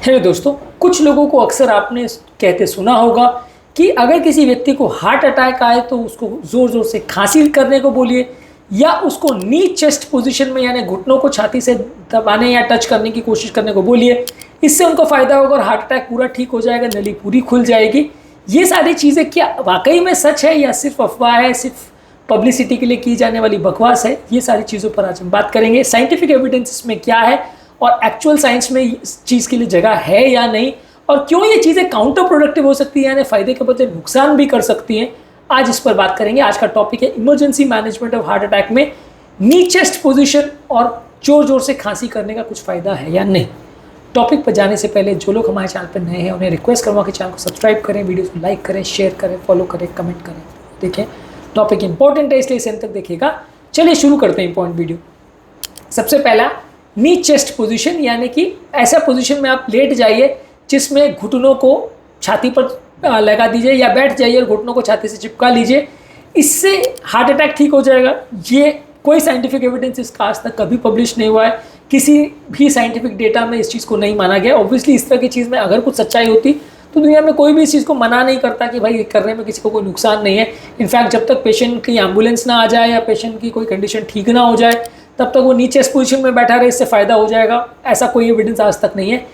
Hello दोस्तों, कुछ लोगों को अक्सर आपने कहते सुना होगा कि अगर किसी व्यक्ति को हार्ट अटैक आए तो उसको ज़ोर ज़ोर से खांसी करने को बोलिए या उसको नी चेस्ट पोजीशन में यानी घुटनों को छाती से दबाने या टच करने की कोशिश करने को बोलिए। इससे उनको फ़ायदा होगा और हार्ट अटैक पूरा ठीक हो जाएगा, नली पूरी खुल जाएगी। ये सारी चीज़ें क्या वाकई में सच है या सिर्फ अफवाह है, सिर्फ पब्लिसिटी के लिए की जाने वाली बकवास है? ये सारी चीज़ों पर आज हम बात करेंगे। साइंटिफिक एविडेंस इसमें क्या है और एक्चुअल साइंस में इस चीज़ के लिए जगह है या नहीं, और क्यों ये चीज़ें काउंटर प्रोडक्टिव हो सकती है यानी फायदे के बदले नुकसान भी कर सकती हैं। आज इस पर बात करेंगे। आज का टॉपिक है emergency management of heart attack में नी चेस्ट पोजीशन और जोर जोर से खांसी करने का कुछ फ़ायदा है या नहीं। टॉपिक पर जाने से पहले जो लोग हमारे चैनल पर नए हैं उन्हें रिक्वेस्ट करूँगा कि चैनल को सब्सक्राइब करें, वीडियो को लाइक करें, शेयर करें, फॉलो करें, कमेंट करें। देखें, टॉपिक इंपॉर्टेंट है इसलिए इस अंत तक देखिएगा। चलिए शुरू करते हैं इंपॉर्टेंट वीडियो। सबसे पहला, नी चेस्ट पोजीशन यानी कि ऐसा पोजीशन में आप लेट जाइए जिसमें घुटनों को छाती पर लगा दीजिए या बैठ जाइए और घुटनों को छाती से चिपका लीजिए। इससे हार्ट अटैक ठीक हो जाएगा। ये कोई साइंटिफिक एविडेंस इसका आज तक कभी पब्लिश नहीं हुआ है, किसी भी साइंटिफिक डेटा में इस चीज़ को नहीं माना गया। ऑब्वियसली इस तरह की चीज़ में अगर कुछ सच्चाई होती तो दुनिया में कोई भी इस चीज़ को मना नहीं करता कि भाई करने में किसी को कोई नुकसान नहीं है। इनफैक्ट जब तक पेशेंट की एम्बुलेंस ना आ जाए या पेशेंट की कोई कंडीशन ठीक ना हो जाए तब तक वो नीचे इस पोजीशन में बैठा रहे, इससे फ़ायदा हो जाएगा, ऐसा कोई एविडेंस आज तक नहीं है।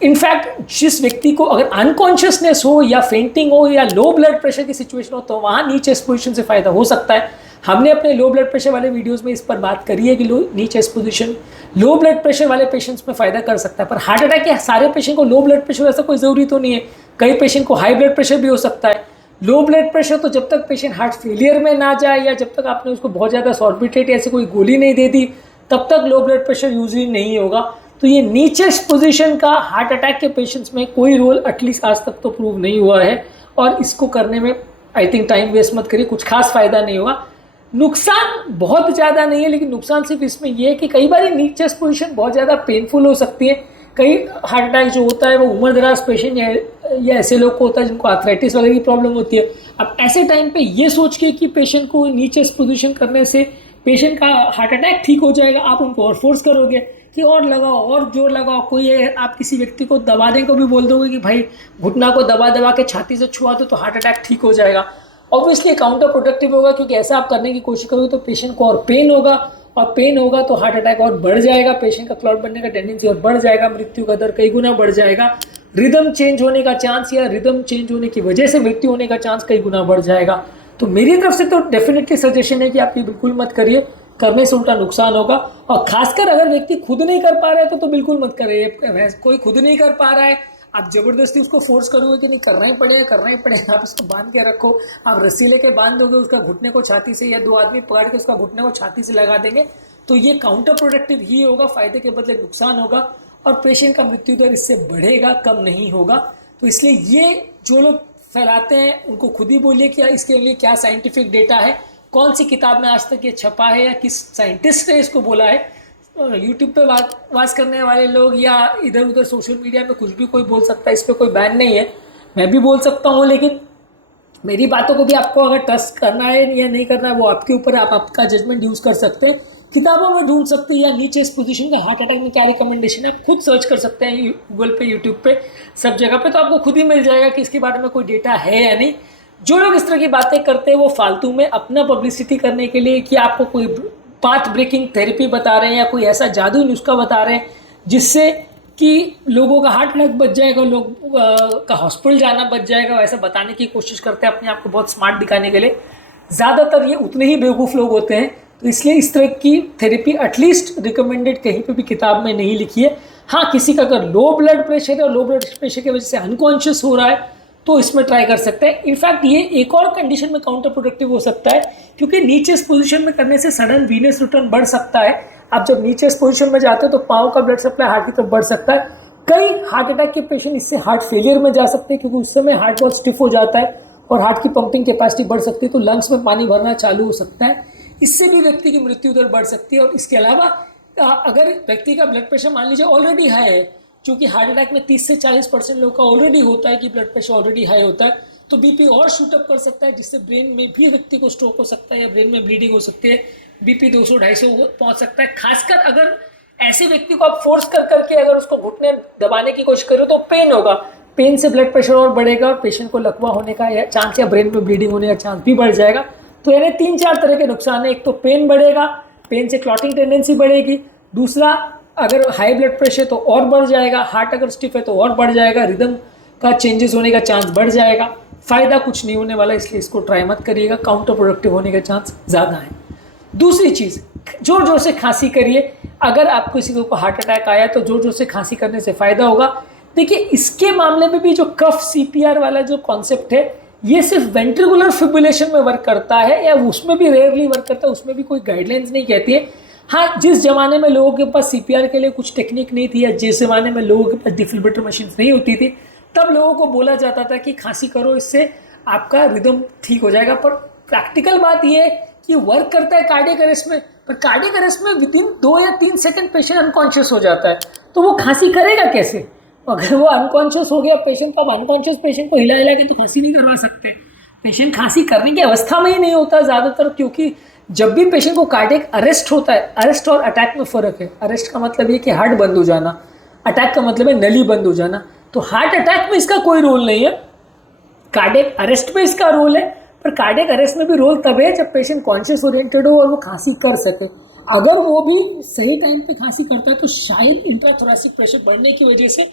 इनफैक्ट जिस व्यक्ति को अगर अनकॉन्शियसनेस हो या फेंटिंग हो या लो ब्लड प्रेशर की सिचुएशन हो तो वहाँ नीचे इस पोजीशन से फ़ायदा हो सकता है। हमने अपने लो ब्लड प्रेशर वाले वीडियोस में इस पर बात करी है कि नीचे इस पोजीशन लो ब्लड प्रेशर वाले पेशेंट्स में फ़ायदा कर सकता है। पर हार्ट अटैक के सारे पेशेंट को लो ब्लड प्रेशर ऐसा कोई ज़रूरी तो नहीं है। कई पेशेंट को हाई ब्लड प्रेशर भी हो सकता है। लो ब्लड प्रेशर तो जब तक पेशेंट हार्ट फेलियर में ना जाए या जब तक आपने उसको बहुत ज़्यादा सॉर्बिट्रेट ऐसी कोई गोली नहीं दे दी तब तक लो ब्लड प्रेशर यूजली नहीं होगा। तो ये नीचे पोजीशन का हार्ट अटैक के पेशेंट्स में कोई रोल एटलीस्ट आज तक तो प्रूव नहीं हुआ है और इसको करने में आई थिंक टाइम वेस्ट मत करिए, कुछ खास फायदा नहीं होगा। नुकसान बहुत ज़्यादा नहीं है, लेकिन नुकसान सिर्फ इसमें यह है कि कई बार नीचे पोजीशन बहुत ज़्यादा पेनफुल हो सकती है। कई हार्ट अटैक जो होता है वो उम्र दराज पेशेंट या ऐसे लोग को होता है जिनको आर्थराइटिस वगैरह की प्रॉब्लम होती है। अब ऐसे टाइम पे ये सोच के कि पेशेंट को नीचे पोजीशन करने से पेशेंट का हार्ट अटैक ठीक हो जाएगा, आप उनको और फोर्स करोगे कि और लगाओ और जोर लगाओ। कोई आप किसी व्यक्ति को दबाने को भी बोल दोगे कि भाई घुटना को दबा दबा के छाती से छुआ दो तो हार्ट अटैक ठीक हो जाएगा। ऑब्वियसली काउंटर प्रोडक्टिव होगा, क्योंकि ऐसा आप करने की कोशिश करोगे तो पेशेंट को और पेन होगा और पेन होगा तो हार्ट अटैक और बढ़ जाएगा, पेशेंट का क्लॉट बनने का टेंडेंसी और बढ़ जाएगा, मृत्यु का दर कई गुना बढ़ जाएगा, रिदम चेंज होने का चांस या रिदम चेंज होने की वजह से मृत्यु होने का चांस कई गुना बढ़ जाएगा। तो मेरी तरफ से तो डेफिनेटली सजेशन है कि आप ये बिल्कुल मत करिए, करने से उल्टा नुकसान होगा। और खासकर अगर व्यक्ति खुद नहीं कर पा रहा है तो बिल्कुल मत करिए। कोई खुद नहीं कर पा रहा है, आप जबरदस्ती उसको फोर्स करोगे कि नहीं करना ही पड़ेगा करना ही पड़ेगा, आप इसको बांध के रखो, आप रस्सी लेके बांध दोगे उसका घुटने को छाती से या दो आदमी पकड़ के उसका घुटने को छाती से लगा देंगे तो ये काउंटर प्रोडक्टिव ही होगा, फायदे के बदले नुकसान होगा और पेशेंट का मृत्यु दर इससे बढ़ेगा, कम नहीं होगा। तो इसलिए ये जो लोग फैलाते हैं उनको खुद ही बोलिए कि इसके लिए क्या साइंटिफिक डेटा है, कौन सी किताब में आज तक ये छपा है या किस साइंटिस्ट ने इसको बोला है। यूट्यूब पे वास करने वाले लोग या इधर उधर सोशल मीडिया में कुछ भी कोई बोल सकता है, इस पर कोई बैन नहीं है, मैं भी बोल सकता हूँ, लेकिन मेरी बातों को भी आपको अगर ट्रस्ट करना है या नहीं करना है वो आपके ऊपर है, आप आपका जजमेंट यूज़ कर सकते हैं। किताबों में ढूंढ सकते हैं या नीचे इस पोजीशन का हार्ट अटैक में क्या रिकमेंडेशन है खुद सर्च कर सकते हैं गूगल पे, यूट्यूब पे, सब जगह पे, तो आपको खुद ही मिल जाएगा कि इसके बारे में कोई डेटा है या नहीं। जो लोग इस तरह की बातें करते हैं वो फालतू में अपना पब्लिसिटी करने के लिए कि आपको कोई पाथ ब्रेकिंग थेरेपी बता रहे हैं या कोई ऐसा जादुई नुस्खा बता रहे हैं जिससे कि लोगों का हार्ट अटैक बच जाएगा, लोग का हॉस्पिटल जाना बच जाएगा, ऐसा बताने की कोशिश करते हैं अपने आप को बहुत स्मार्ट दिखाने के लिए। ज़्यादातर ये उतने ही बेवकूफ़ लोग होते हैं, तो इसलिए इस तरह की थेरेपी एटलीस्ट रिकमेंडेड कहीं पे भी किताब में नहीं लिखी है। हाँ, किसी का अगर लो ब्लड प्रेशर है और लो ब्लड प्रेशर की वजह से अनकॉन्शियस हो रहा है तो इसमें ट्राई कर सकते हैं। इनफैक्ट ये एक और कंडीशन में काउंटर प्रोडक्टिव हो सकता है, क्योंकि नीचे इस पोजीशन में करने से सडन वीनस रिटर्न बढ़ सकता है। आप जब नीचे इस पोजीशन में जाते हो तो पाँव का ब्लड सप्लाई हार्ट की तरफ बढ़ सकता है। कई हार्ट अटैक के पेशेंट इससे हार्ट फेलियर में जा सकते हैं, क्योंकि उस समय हार्ट बहुत स्टिफ हो जाता है और हार्ट की पंपिंग कैपेसिटी बढ़ सकती है, तो लंग्स में पानी भरना चालू हो सकता है, इससे भी व्यक्ति की मृत्यु दर बढ़ सकती है। और इसके अलावा अगर व्यक्ति का ब्लड प्रेशर मान लीजिए ऑलरेडी हाई है, क्योंकि हार्ट अटैक में 30 से 40% लोग का ऑलरेडी होता है कि ब्लड प्रेशर ऑलरेडी हाई होता है, तो बीपी और शूटअप कर सकता है, जिससे ब्रेन में भी व्यक्ति को स्ट्रोक हो सकता है या ब्रेन में ब्लीडिंग हो सकती है, बीपी 200-250 पहुंच सकता है। खासकर अगर ऐसे व्यक्ति को आप फोर्स कर करके अगर उसको घुटने दबाने की कोशिश करो तो पेन होगा, पेन से ब्लड प्रेशर और बढ़ेगा, पेशेंट को लकवा होने का चांस या ब्रेन में ब्लीडिंग होने का चांस भी बढ़ जाएगा। तो यानी 3-4 तरह के नुकसान है। एक तो पेन बढ़ेगा, पेन से क्लॉटिंग टेंडेंसी बढ़ेगी। दूसरा, अगर हाई ब्लड प्रेशर तो और बढ़ जाएगा, हार्ट अगर स्टिफ है तो और बढ़ जाएगा, रिदम का चेंजेस होने का चांस बढ़ जाएगा। फ़ायदा कुछ नहीं होने वाला, इसलिए इसको ट्राई मत करिएगा, काउंटर प्रोडक्टिव होने का चांस ज़्यादा है। दूसरी चीज़, जोर जोर से खांसी करिए। अगर आप किसी को हार्ट अटैक आया तो जोर जोर से खांसी करने से फ़ायदा होगा। देखिए, इसके मामले में भी जो कफ सीपीआर वाला जो कॉन्सेप्ट है, ये सिर्फ वेंट्रिकुलर फिब्रिलेशन में वर्क करता है, या उसमें भी रेयरली वर्क करता है, उसमें भी कोई गाइडलाइंस नहीं कहती है। हाँ, जिस जमाने में लोगों के पास सीपीआर के लिए कुछ टेक्निक नहीं थी, या जिस जमाने में लोगों के पास डिफिब्रिलेटर मशीन नहीं होती थी, तब लोगों को बोला जाता था कि खांसी करो, इससे आपका रिदम ठीक हो जाएगा। पर प्रैक्टिकल बात यह है कि वर्क करता है कार्डियक अरेस्ट में, पर कार्डियक अरेस्ट में विद इन 2 या 3 सेकंड पेशेंट अनकॉन्शियस हो जाता है, तो वो खांसी करेगा कैसे? अगर वो अनकॉन्शियस हो गया पेशेंट, तो अब अनकॉन्शियस पेशेंट को हिला हिला के तो खांसी नहीं करवा सकते। पेशेंट खांसी करने की अवस्था में ही नहीं होता ज़्यादातर, क्योंकि जब भी पेशेंट को कार्डियक अरेस्ट होता है, अरेस्ट और अटैक में फ़र्क है। अरेस्ट का मतलब ये कि हार्ट बंद हो जाना, अटैक का मतलब है नली बंद हो जाना। तो हार्ट अटैक में इसका कोई रोल नहीं है, कार्डियक अरेस्ट में इसका रोल है। पर कार्डियक अरेस्ट में भी रोल तब है जब पेशेंट कॉन्शियस ओरिएंटेड हो और वो खांसी कर सके। अगर वो भी सही टाइम पे खांसी करता है तो शायद इंट्राथोरेसिक प्रेशर बढ़ने की वजह से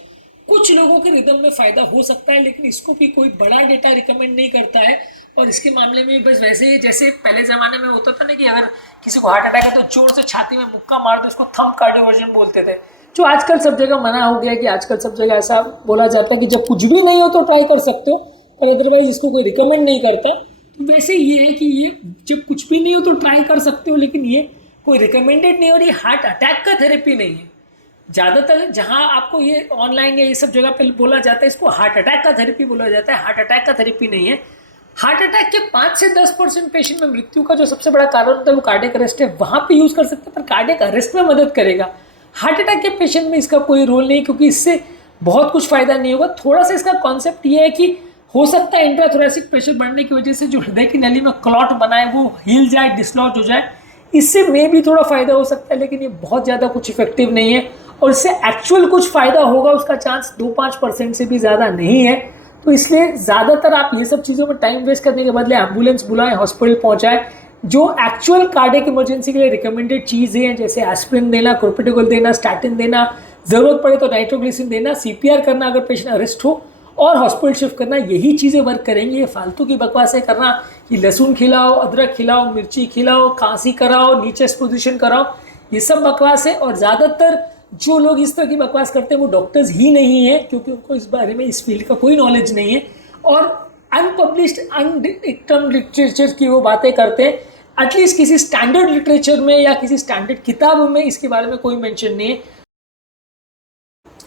कुछ लोगों के रिदम में फ़ायदा हो सकता है, लेकिन इसको भी कोई बड़ा डेटा रिकमेंड नहीं करता है। और इसके मामले में बस वैसे ही जैसे पहले ज़माने में होता था ना कि अगर किसी को हार्ट अटैक है तो जोर से छाती में मुक्का मार दो, उसको थंब कार्डियोवर्जन बोलते थे, जो आजकल सब जगह मना हो गया कि आजकल सब जगह ऐसा बोला जाता है कि जब कुछ भी नहीं हो तो ट्राई कर सकते हो, पर अदरवाइज इसको कोई रिकमेंड नहीं करता। तो वैसे ये है कि ये जब कुछ भी नहीं हो तो ट्राई कर सकते हो, लेकिन ये कोई रिकमेंडेड नहीं, और ये हार्ट अटैक का थेरेपी नहीं है। ज़्यादातर जहाँ आपको ये ऑनलाइन या ये सब जगह पे बोला जाता है, इसको हार्ट अटैक का थेरेपी बोला जाता है, हार्ट अटैक का थेरेपी नहीं है। हार्ट अटैक के 5 से 10% पेशेंट में मृत्यु का जो सबसे बड़ा कारण होता है वो कार्डियक अरेस्ट है, वहाँ पे यूज़ कर सकते हैं, पर कार्डियक अरेस्ट में मदद करेगा। हार्ट अटैक के पेशेंट में इसका कोई रोल नहीं, क्योंकि इससे बहुत कुछ फ़ायदा नहीं होगा। थोड़ा सा इसका कॉन्सेप्ट ये है कि हो सकता है इंट्राथोरेसिक प्रेशर बढ़ने की वजह से जो हृदय की नली में क्लॉट बनाए वो हिल जाए, डिसलॉज हो जाए, इससे में भी थोड़ा फ़ायदा हो सकता है, लेकिन ये बहुत ज़्यादा कुछ इफेक्टिव नहीं है। और इससे एक्चुअल कुछ फ़ायदा होगा उसका चांस 2-5% से भी ज़्यादा नहीं है। तो इसलिए ज़्यादातर आप ये सब चीज़ों में टाइम वेस्ट करने के बदले एम्बुलेंस बुलाएं, हॉस्पिटल पहुँचाएं। जो एक्चुअल कार्डियक इमरजेंसी के लिए रिकमेंडेड चीज़ें हैं, जैसे एस्पिरिन देना, क्लोपिडेग्रोल देना, स्टैटिन देना, ज़रूरत पड़े तो नाइट्रोग्लिसरीन देना, सीपीआर करना अगर पेशेंट अरेस्ट हो, और हॉस्पिटल शिफ्ट करना, यही चीज़ें वर्क करेंगी। ये फालतू की बकवासें करना कि लहसुन खिलाओ, अदरक खिलाओ, मिर्ची खिलाओ, खांसी कराओ, नीचे पोजीशन कराओ, ये सब बकवास है। और ज़्यादातर जो लोग इस तरह की बकवास करते हैं वो डॉक्टर्स ही नहीं है, क्योंकि उनको इस बारे में, इस फील्ड का कोई नॉलेज नहीं है, और अनपब्लिश्ड अनडिक्टम लिटरेचर की वो बातें करते हैं। एटलीस्ट किसी स्टैंडर्ड लिटरेचर में या किसी स्टैंडर्ड किताब में इसके बारे में कोई मेंशन नहीं है।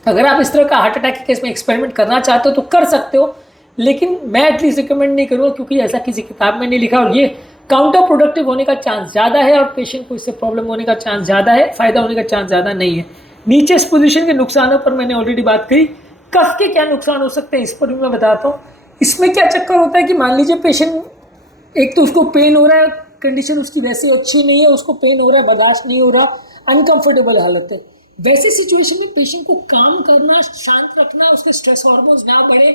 अगर आप इस तरह का हार्ट अटैक के केस में एक्सपेरिमेंट करना चाहते हो तो कर सकते हो, लेकिन मैं एटलीस्ट रिकमेंड नहीं करूँगा, क्योंकि ऐसा किसी किताब में नहीं लिखा, और ये काउंटर प्रोडक्टिव होने का चांस ज़्यादा है, और पेशेंट को इससे प्रॉब्लम होने का चांस ज़्यादा है, फ़ायदा होने का चांस ज़्यादा नहीं है। नीचे इस पोजीशन के नुकसानों पर मैंने ऑलरेडी बात करी। कफ के क्या नुकसान हो सकते हैं इस पर भी मैं बताता हूँ। इसमें क्या चक्कर होता है कि मान लीजिए पेशेंट, एक तो उसको पेन हो रहा है, कंडीशन उसकी वैसे अच्छी नहीं है, उसको पेन हो रहा है, बर्दाश्त नहीं हो रहा, अनकंफर्टेबल हालत है। वैसे सिचुएशन में पेशेंट को काम करना, शांत रखना, उसके स्ट्रेस हार्मोन्स ना बढ़े,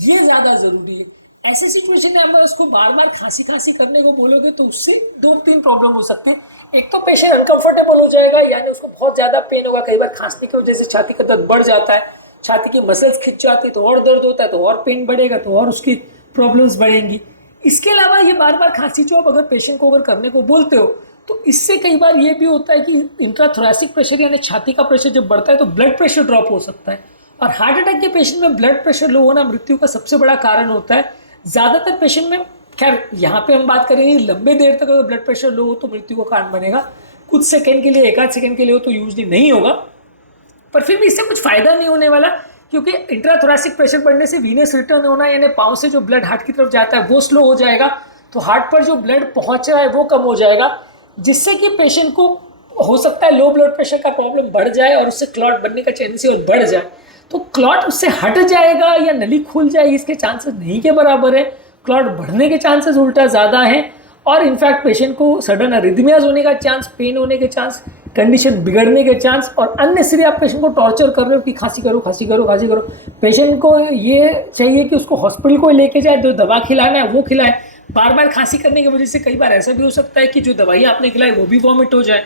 ये ज़्यादा ज़रूरी है। ऐसे सिचुएशन में अगर उसको बार बार खांसी करने को बोलोगे तो उससे 2-3 प्रॉब्लम हो सकते हैं। एक तो पेशेंट अनकंफर्टेबल हो जाएगा, यानी उसको बहुत ज़्यादा पेन होगा। कई बार खांसने की वजह से छाती का दर्द बढ़ जाता है, छाती की मसल्स खिंच जाती है तो और दर्द होता है, तो और पेन बढ़ेगा, तो और उसकी प्रॉब्लम्स बढ़ेंगी। इसके अलावा ये बार बार खांसी जो आप अगर पेशेंट को अगर करने को बोलते हो तो इससे कई बार ये भी होता है कि इंट्राथोरेसिक प्रेशर यानी छाती का प्रेशर जब बढ़ता है तो ब्लड प्रेशर ड्रॉप हो सकता है। और हार्ट अटैक के पेशेंट में ब्लड प्रेशर लो होना मृत्यु का सबसे बड़ा कारण होता है। ज़्यादातर पेशेंट में, खैर यहाँ पे हम बात करेंगे लंबे देर तक अगर ब्लड प्रेशर लो हो तो मृत्यु का कारण बनेगा। कुछ सेकंड के लिए, 1 आध सेकंड के लिए हो तो यूजली नहीं होगा, पर फिर भी इससे कुछ फ़ायदा नहीं होने वाला, क्योंकि इंट्राथोरेसिक प्रेशर बढ़ने से वीनस रिटर्न होना यानी पाँव से जो ब्लड हार्ट की तरफ जाता है वो स्लो हो जाएगा, तो हार्ट पर जो ब्लड पहुँच रहा है वो कम हो जाएगा, जिससे कि पेशेंट को हो सकता है लो ब्लड प्रेशर का प्रॉब्लम बढ़ जाए और उससे क्लॉट बनने का चांस और बढ़ जाए। तो क्लॉट उससे हट जाएगा या नली खुल जाएगी, इसके चांसेस नहीं के बराबर है। क्लॉट बढ़ने के चांसेस उल्टा ज़्यादा हैं, और इनफैक्ट पेशेंट को सडन अरिथमियाज होने का चांस, पेन होने के चांस कंडीशन बिगड़ने के चांस, और अननेसेसरी आप पेशेंट को टॉर्चर कर रहे हो कि खांसी करो खांसी करो खांसी करो। पेशेंट को ये चाहिए कि उसको हॉस्पिटल को लेके जाए, जो दवा खिलाना है वो खिलाए। बार बार खांसी करने की वजह से कई बार ऐसा भी हो सकता है कि जो दवाई आपने खिलाई वो भी वॉमिट हो जाए।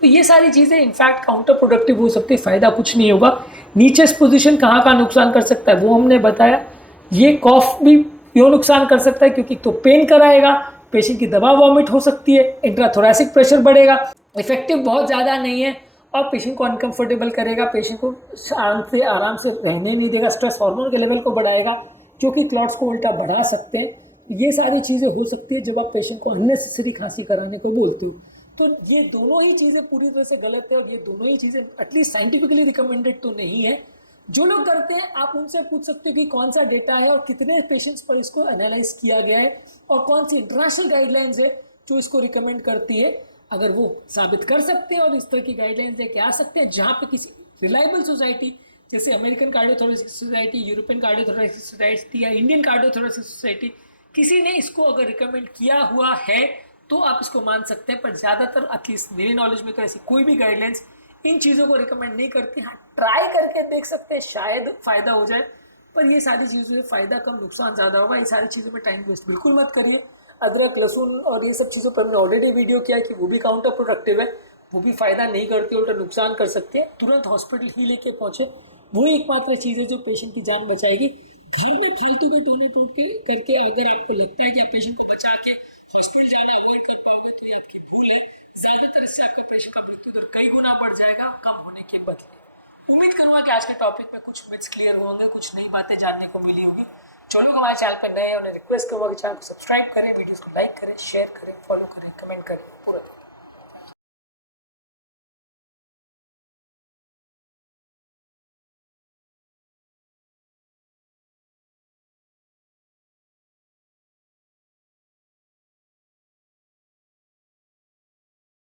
तो ये सारी चीज़ें इनफैक्ट काउंटर प्रोडक्टिव हो सकती है, फ़ायदा कुछ नहीं होगा। नीचे पोजीशन कहाँ कहाँ नुकसान कर सकता है वो हमने बताया। ये कॉफ भी क्यों नुकसान कर सकता है, क्योंकि तो पेन कराएगा, पेशेंट की दवा वॉमिट हो सकती है, इंट्राथोरेसिक प्रेशर बढ़ेगा, इफेक्टिव बहुत ज़्यादा नहीं है और पेशेंट को अनकंफर्टेबल करेगा, पेशेंट को आराम से रहने नहीं देगा, स्ट्रेस हार्मोन के लेवल को बढ़ाएगा, जो कि क्लॉट्स को उल्टा बढ़ा सकते हैं। ये सारी चीज़ें हो सकती है जब आप पेशेंट को अननेसेसरी खांसी कराने को बोलते हो। तो ये दोनों ही चीज़ें पूरी तरह से गलत है और ये दोनों ही चीज़ें एटलीस्ट साइंटिफिकली रिकमेंडेड तो नहीं है। जो लोग करते हैं आप उनसे पूछ सकते हो कि कौन सा डेटा है और कितने पेशेंट्स पर इसको एनालाइज किया गया है और कौन सी इंटरनेशनल गाइडलाइंस है जो इसको रिकमेंड करती है। अगर वो साबित कर सकते हैं और इस तरह की गाइडलाइंस लेके आ सकते हैं जहाँ पे किसी रिलायबल सोसाइटी जैसे American cardiothoracic society, European cardiothoracic society या इंडियन कार्डियोथोरेसिक सोसाइटी, किसी ने इसको अगर रिकमेंड किया हुआ है तो आप इसको मान सकते हैं। पर ज़्यादातर एटलीस्ट मेरे नॉलेज में तो ऐसी कोई भी गाइडलाइंस इन चीज़ों को रिकमेंड नहीं करती। हाँ, ट्राई करके देख सकते हैं, शायद फ़ायदा हो जाए, पर ये सारी चीज़ों से फ़ायदा कम नुकसान ज़्यादा होगा। ये सारी चीज़ों में टाइम वेस्ट बिल्कुल मत करिए। अदरक, लहसुन और ये सब चीज़ों पर हमने ऑलरेडी वीडियो किया है कि वो भी काउंटर प्रोडक्टिव है, वो भी फ़ायदा नहीं करती, उल्टा नुकसान कर सकते हैं। तुरंत हॉस्पिटल ही लेके पहुँचे, वही एकमात्र चीज़ है जो पेशेंट की जान बचाएगी। घर में फालतू की टोना टोटी करके अगर आपको लगता है कि आप पेशेंट को बचा के हॉस्पिटल जाना अवॉइड कर पाओगे तो ये आपकी भूल है। ज़्यादातर इससे आपके पेशेंट का मृत्यु दर कई गुना बढ़ जाएगा कम होने के बदले। उम्मीद करूँगा कि आज के टॉपिक में कुछ मिथ्स क्लियर होंगे, कुछ नई बातें जानने को मिली होगी। जो लोग हमारे चैनल पर नए हैं उन्हें रिक्वेस्ट करूँगा कि चैनल को सब्सक्राइब करें, वीडियोस को लाइक करें, शेयर करें, फॉलो करें, कमेंट करें, पूरा